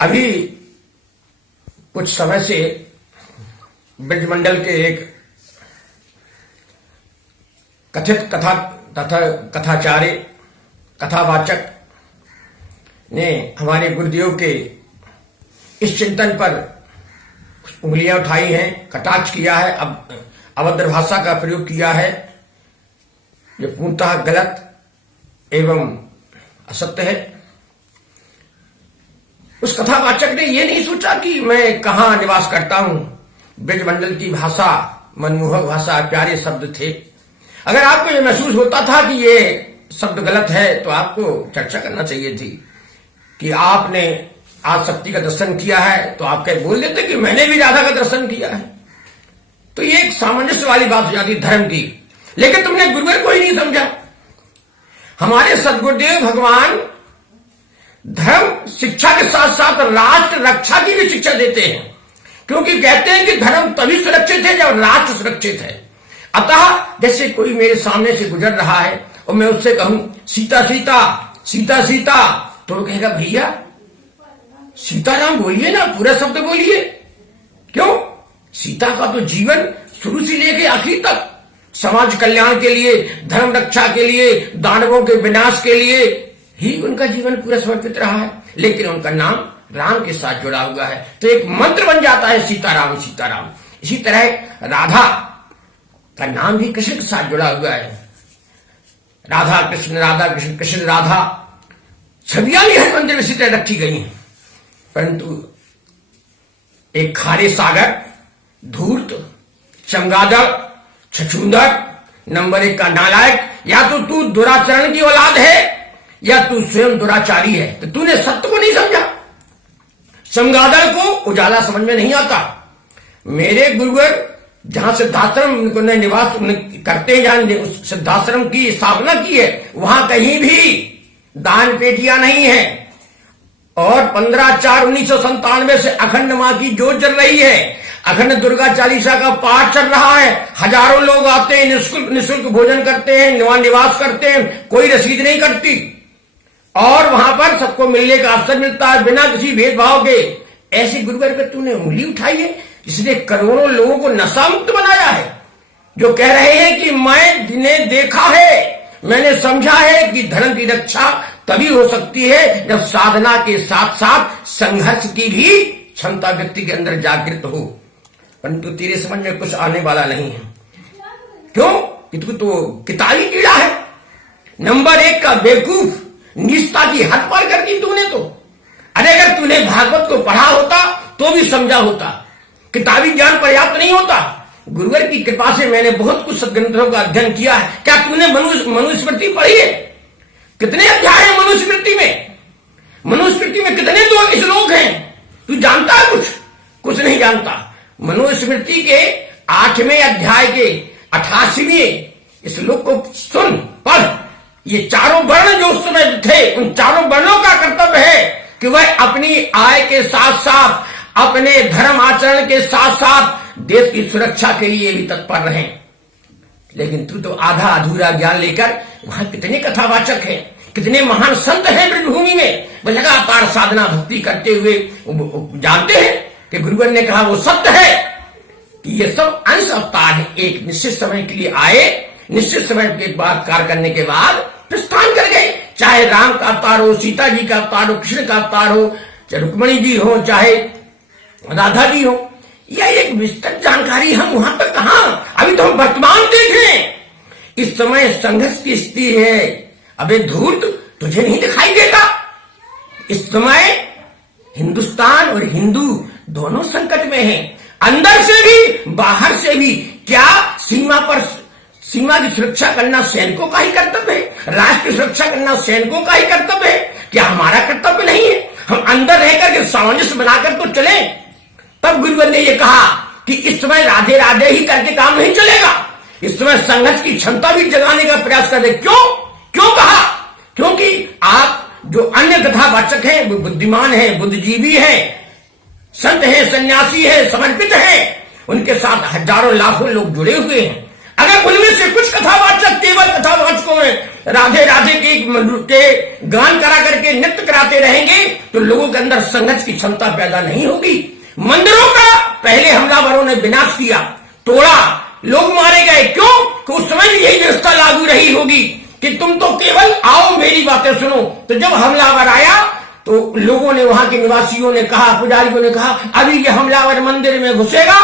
अभी कुछ समय से ब्रजमंडल के एक कथित कथा तथा कथाचार्य कथावाचक ने हमारे गुरुदेव के इस चिंतन पर उंगलियां उठाई हैं, कटाक्ष किया है, अब अभद्र भाषा का प्रयोग किया है जो पूर्णतः गलत एवं असत्य है। उस कथावाचक ने यह नहीं सोचा कि मैं कहां निवास करता हूं। ब्रजमंडल की भाषा मनमोहक भाषा, प्यारे शब्द थे। अगर आपको यह महसूस होता था कि ये शब्द गलत है तो आपको चर्चा करना चाहिए थी कि आपने आज शक्ति का दर्शन किया है तो आप कह बोल देते कि मैंने भी राधा का दर्शन किया है। तो ये एक सामंजस्य वाली बात हो जाती धर्म की। लेकिन तुमने गुरुवर को ही नहीं समझा। हमारे सदगुरुदेव भगवान धर्म शिक्षा के साथ साथ राष्ट्र रक्षा की भी शिक्षा देते हैं, क्योंकि कहते हैं कि धर्म तभी सुरक्षित है जब राष्ट्र सुरक्षित है। अतः जैसे कोई मेरे सामने से गुजर रहा है और मैं उससे कहूं सीता सीता सीता सीता, तो वो कहेगा भैया सीताराम बोलिए ना, पूरा शब्द बोलिए। क्यों? सीता का तो जीवन शुरू से लेके आखिर तक समाज कल्याण के लिए, धर्म रक्षा के लिए, दानवों के विनाश के लिए ही उनका जीवन पूरा समर्पित रहा है। लेकिन उनका नाम राम के साथ जुड़ा हुआ है तो एक मंत्र बन जाता है सीताराम सीताराम। इसी तरह राधा का नाम भी कृष्ण के साथ जुड़ा हुआ है। राधा कृष्ण कृष्ण राधा छवियां भी हर मंदिर में इसी तरह रखी गई हैं। परंतु एक खारे सागर, धूर्त, चमगादड़, छछूंदर, नंबर 1 का नालायक, या तो तू दुराचरण की औलाद है या तू स्वयं दुराचारी है। तो तूने सत्य को नहीं समझा। चमगादड़ को उजाला समझ में नहीं आता। मेरे गुरुवर जहां सिद्धाश्रम ने निवास करते हैं, जहां सिद्धाश्रम की स्थापना की है, वहां कहीं भी दान पेटियां नहीं है। और 15/4/1997 से अखंड मां की जोत जल रही है। अखंड दुर्गा चालीसा का पाठ चल रहा है। हजारों लोग आते हैं, निःशुल्क भोजन करते हैं, वहां निवास करते हैं, कोई रसीद नहीं कटती और वहां पर सबको मिलने का अवसर मिलता है बिना किसी भेदभाव के। ऐसे गुरुवर पे तूने उंगली उठाई है, इसने करोड़ों लोगों को नशा मुक्त बनाया है, जो कह रहे हैं कि मैंने देखा है, मैंने समझा है कि धर्म की रक्षा तभी हो सकती है जब साधना के साथ साथ संघर्ष की भी क्षमता व्यक्ति के अंदर जागृत हो। परंतु तेरे समझ में कुछ आने वाला नहीं है। क्यों? कि तू तो किताबी कीड़ा है, नंबर 1 का बेवकूफ, निष्ठा की हद पार कर दी तूने तो। अरे अगर तूने भागवत को पढ़ा होता तो भी समझा होता। किताबी ज्ञान पर्याप्त नहीं होता। गुरुवर की कृपा से मैंने बहुत कुछ सद्ग्रंथों का अध्ययन किया है। क्या तूने मनुस्मृति पढ़ी है? कितने अध्याय हैं मनुस्मृति में? मनुस्मृति में कितने तो श्लोक हैं? तू जानता है कुछ नहीं जानता। मनुस्मृति के 8वें अध्याय के 88वें श्लोक को सुन, पढ़। ये चारों वर्ण जो उस समय थे, उन चारों वर्णों का कर्तव्य है कि वह अपनी आय के साथ साथ, अपने धर्म आचरण के साथ साथ देश की सुरक्षा के लिए भी तत्पर रहें। लेकिन तू तो आधा अधूरा ज्ञान लेकर, वहां कितने कथावाचक हैं, कितने महान संत हैं ब्रजभूमि में, वह लगातार साधना भक्ति करते हुए जानते हैं कि गुरुवर ने कहा वो सत्य है कि ये सब अंश अवतार है। एक निश्चित समय के लिए आए, निश्चित समय के बाद कार्य करने के बाद प्रस्थान कर गए। चाहे राम का अवतार हो, सीता जी का अवतार हो, कृष्ण का अवतार हो, चाहे रुक्मणी जी हो, चाहे राधा जी हो। यह एक विस्तृत जानकारी हम वहां तक कहां, अभी तो हम वर्तमान देख रहे हैं। इस समय संघर्ष की स्थिति है। अबे धूर्त, तुझे नहीं दिखाई देता? इस समय हिंदुस्तान और हिंदू दोनों संकट में हैं, अंदर से भी बाहर से भी। क्या सीमा की सुरक्षा करना सैनिकों का ही कर्तव्य है? राष्ट्र की सुरक्षा करना सैनिकों का ही कर्तव्य है? क्या हमारा कर्तव्य नहीं है? हम अंदर रहकर के सामंजस्य बनाकर तो चले। तब गुरुवर ने यह कहा कि इस समय राधे राधे ही करके काम नहीं चलेगा। इस समय संघर्ष की क्षमता भी जगाने का प्रयास करें। क्यों कहा? क्योंकि आप जो अन्य कथावाचक हैं, वो बुद्धिमान हैं, बुद्धिजीवी हैं, संत हैं, सन्यासी हैं, समर्पित हैं, उनके साथ हजारों लाखों लोग जुड़े हुए हैं। अगर उनमें से कुछ कथावाचक केवल कथावाचकों में राधे राधे के गान करा करके नृत्य कराते रहेंगे तो लोगों के अंदर संघर्ष की क्षमता पैदा नहीं होगी। मंदिरों का पहले हमलावरों ने विनाश किया, तोड़ा, लोग मारे गए। क्यों? कि उस समय भी यही व्यवस्था लागू रही होगी कि तुम तो केवल आओ, मेरी बातें सुनो। तो जब हमलावर आया तो लोगों ने, वहां के निवासियों ने कहा, पुजारियों ने कहा, अभी ये हमलावर मंदिर में घुसेगा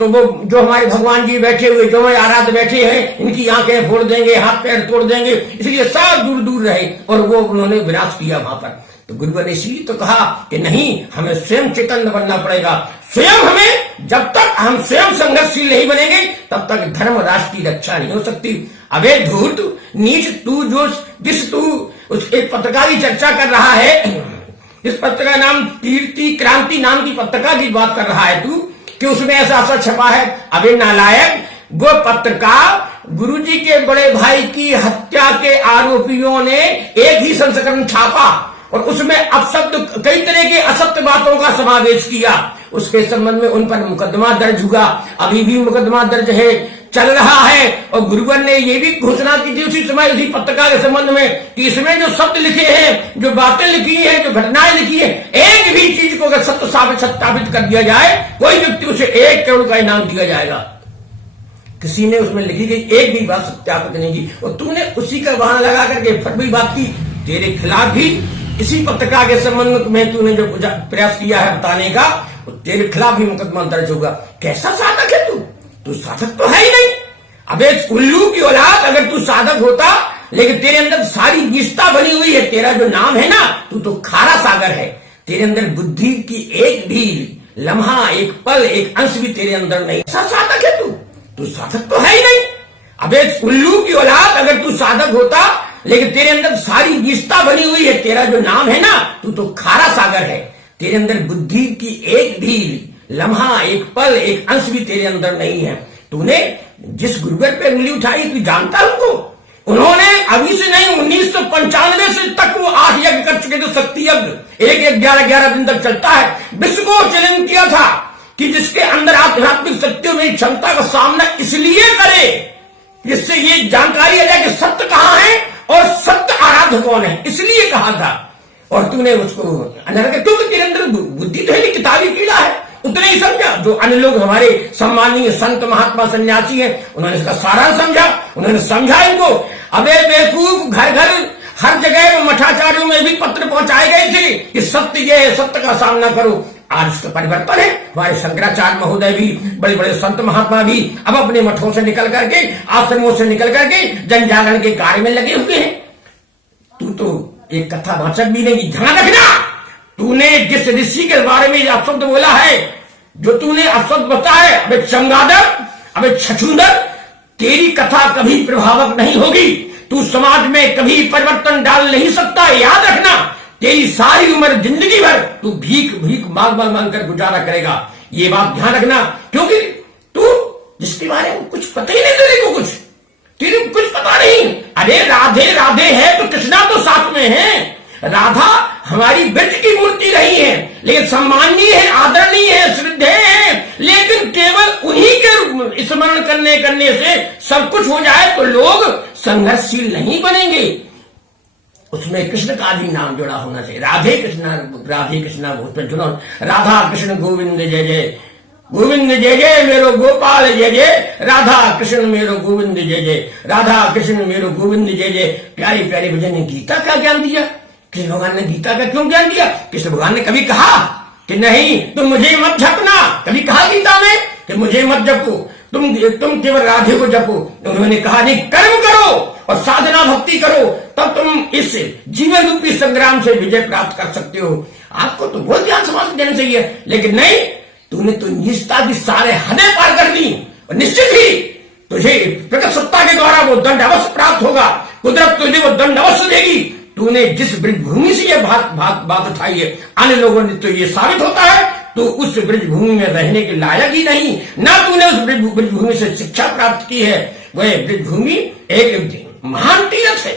तो वो जो हमारे भगवान जी बैठे हुए, जो आराध्य बैठे हैं, इनकी आंखें फोड़ देंगे, हाथ पैर तोड़ देंगे। इसलिए सब दूर दूर रहे और वो उन्होंने विनाश किया वहां पर। तो गुरुवर ने इसलिए तो कहा कि नहीं, हमें स्वयं चेतन बनना पड़ेगा। स्वयं हमें, जब तक हम स्वयं संघर्षशील नहीं बनेंगे तब तक धर्म राष्ट्र की रक्षा नहीं हो सकती। अबे धूर्त नीच, तू उस एक पत्रिका की चर्चा कर रहा है, इस पत्रिका नाम कीर्ति क्रांति नाम की पत्रिका की बात कर रहा है तू, कि उसमें ऐसा ऐसा छपा है। अबे नालायक, वो पत्रिका गुरुजी के बड़े भाई की हत्या के आरोपियों ने एक ही संस्करण छापा और उसमें अपशब्द, कई तरह के असत्य बातों का समावेश किया। उसके संबंध में उन पर मुकदमा दर्ज हुआ, अभी भी मुकदमा दर्ज है, चल रहा है। और गुरुवर ने यह भी घोषणा की थी उसी समय, उसी पत्रिका के संबंध में, कि इसमें जो शब्द लिखे हैं, जो बातें लिखी हैं, जो घटनाएं लिखी है, एक भी चीज को अगर सत्य सत्यापित कर दिया जाए, कोई व्यक्ति उसे 1 करोड़ का इनाम दिया जाएगा। किसी ने उसमें लिखी गई एक भी बात सत्यापित नहीं की और तूने उसी का बहाना लगा करके फटवी बात की। तेरे खिलाफ भी इसी पत्रिका के संबंध में तूने जो प्रयास किया है बताने का, तेरे खिलाफ भी मुकदमा दर्ज होगा। कैसा साधक है तू साधक तो है ही नहीं। अबे उल्लू की औलाद, अगर तू साधक होता, लेकिन तेरे अंदर सारी निष्ठा बनी हुई है, तेरा जो नाम है ना, तू तो खारा सागर है। तेरे अंदर बुद्धि की एक भी लम्हा, एक पल, एक अंश भी तेरे अंदर नहीं। ऐसा साधक है तू साधक तो है ही नहीं। अबे उल्लू की औलाद, अगर तू साधक होता, लेकिन तेरे अंदर सारी निष्ठा बनी हुई है, तेरा जो नाम है ना, तू तो खारा सागर है। तेरे अंदर बुद्धि की एक भी लम्हा, एक पल, एक अंश भी तेरे अंदर नहीं है। तूने जिस गुरुवर पे उंगली उठाई, तू जानता उनको? उन्होंने अभी से नहीं, 1995 से तक वो 8 यज्ञ कर चुके थे, शक्ति यज्ञ, एक 11 दिन तक चलता है। विश्व को चैलेंज किया था कि जिसके अंदर आध्यात्मिक शक्तियों में क्षमता का सामना इसलिए करे जिससे ये जानकारी आ जाए कि सत्य कहां है और सत्य आराध्य कौन है, इसलिए कहा था। और तूने उसको अनर्गल, क्योंकि तेरे अंदर बुद्धि तो है, किताबी कीड़ा है, उतने ही समझा। जो अन्य लोग हमारे सम्मानीय संत महात्मा सन्यासी हैं, उन्होंने इसका सारा समझा, उन्होंने समझा इनको। अबे बेवकूफ, घर घर हर जगह मठाचार्यों में भी पत्र पहुंचाए गए थे कि सत्य ये है, सत्य का सामना करो। आज इसका परिवर्तन है। हमारे शंकराचार्य महोदय भी, बड़े बड़े संत महात्मा भी अब अपने मठों से निकल करके, आश्रमों से निकल करके जन जागरण के कार्य में लगे हुए हैं। तू तो एक कथावाचक भी नहीं। ध्यान रखना, तूने जिस ऋषि के बारे में अपशब्द बोला है, जो तूने अपशब्द बताया, अबे चमगादड़, अबे छछूंदर, तेरी कथा कभी प्रभावक नहीं होगी। तू समाज में कभी परिवर्तन डाल नहीं सकता। याद रखना, तेरी सारी उम्र, जिंदगी भर तू भीख मांग कर गुजारा करेगा। ये बात ध्यान रखना, क्योंकि तू जिसके बारे में कुछ पता ही नहीं, तेरे कुछ पता नहीं। अरे राधे राधे है तो कृष्णा तो साथ में है। राधा हमारी ब्रज की मूर्ति रही है, लेकिन सम्माननीय है, आदरणीय है, श्रद्धेय है, लेकिन केवल उन्हीं के स्मरण करने से सब कुछ हो जाए तो लोग संघर्षशील नहीं बनेंगे। उसमें कृष्ण का भी नाम जुड़ा होना चाहिए। राधे कृष्णा उसमें जुड़ा, राधा कृष्ण गोविंद जय जय, गोविंद जय जय मेरो गोपाल जय जय, राधा कृष्ण मेरो गोविंद जय जय, राधा कृष्ण मेरो गोविंद जय जय। प्यारे प्यारे भजन ने गीता का ज्ञान दिया। कृष्ण भगवान ने गीता का क्यों ज्ञान दिया? कृष्ण भगवान ने कभी कहा कि नहीं तुम मुझे मत जपना? कभी कहा गीता में कि मुझे मत जपो, तुम केवल राधे को जपो? उन्होंने कहा नहीं, कर्म करो और साधना भक्ति करो, तब तुम इस जीवन रूपी संग्राम से विजय प्राप्त कर सकते हो। आपको तो बहुत ज्ञान समाज देना चाहिए, लेकिन नहीं, तूने तो निजता की सारे हदें पार कर दी और निश्चित ही तुझे प्रकट सत्ता के द्वारा वो दंड अवश्य प्राप्त होगा। कुदरत तुझे वो दंड अवश्य देगी। तूने जिस ब्रजभूमि से ये बात उठाई है, अन्य लोगों ने तो ये साबित होता है तो उस ब्रजभूमि में रहने के लायक ही नहीं। ना तूने उस ब्रजभूमि से शिक्षा प्राप्त की है। वह ब्रजभूमि एक महान तीर्थ है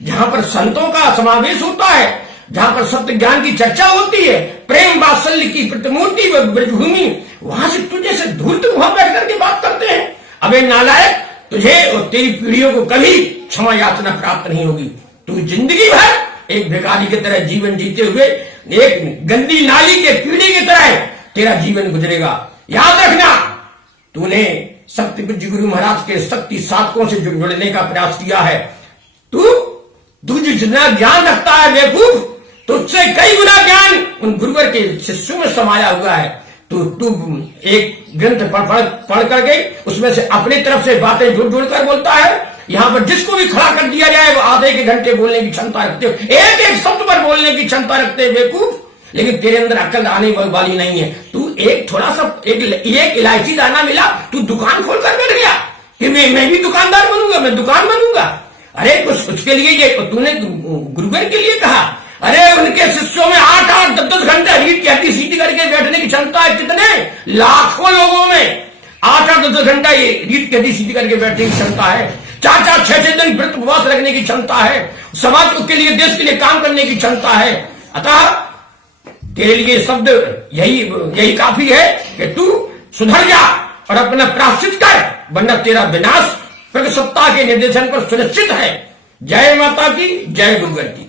जहां पर संतों का समावेश होता है, जहां पर सत्य ज्ञान की चर्चा होती है, प्रेम वात्सल्य की प्रतिमूर्ति ब्रजभूमि। वहां से तुझे से धूर्त वहां बैठ करके बात करते हैं। अबे नालायक, तुझे और तेरी पीढ़ियों को कभी क्षमा याचना प्राप्त नहीं होगी। तू जिंदगी भर एक भिखारी की तरह जीवन जीते हुए एक गंदी नाली के कीड़े की तरह तेरा जीवन गुजरेगा। याद रखना, तूने शक्ति पूज्य गुरु महाराज के शक्ति साधकों से जुड़ने का प्रयास किया है। तू जितना ज्ञान रखता है बेवकूफ, तुझसे कई गुना ज्ञान उन गुरुवर के शिष्यों में समाया हुआ है। तू एक ग्रंथ पढ़ करके उसमें से अपनी तरफ से बातें जोड़ कर बोलता है। यहां पर जिसको भी खड़ा कर दिया जाए वो आधे के घंटे बोलने की क्षमता रखते हो, एक एक शब्द पर बोलने की क्षमता रखते हैं बेवकूफ। लेकिन तेरे अंदर अक्ल आने वाली नहीं है। तू एक थोड़ा सा एक इलायची दाना मिला, तू दुकान खोल कर बैठ गया कि मैं भी दुकानदार बनूंगा, मैं दुकान बनूंगा। अरे कुछ उसके लिए ये तूने गुरुवर के लिए कहा। अरे उनके शिष्यों में 8-8, 10-10 घंटे रीढ़ की हड्डी सीधी करके बैठने की क्षमता है। कितने लाखों लोगों में 8-8, 10-10 घंटा ये रीढ़ की हड्डी सीधी करके बैठने की क्षमता है। 4-4, 6-6 दिन व्रत उपवास रखने की क्षमता है। समाज के लिए, देश के लिए काम करने की क्षमता है। अतः तेरे लिए शब्द यही काफी है कि तू सुधर जा और अपना प्रायश्चित कर, वरना तेरा विनाश प्रगट सत्ता के निर्देशन पर सुनिश्चित है। जय माता की, जय गुरुवर की।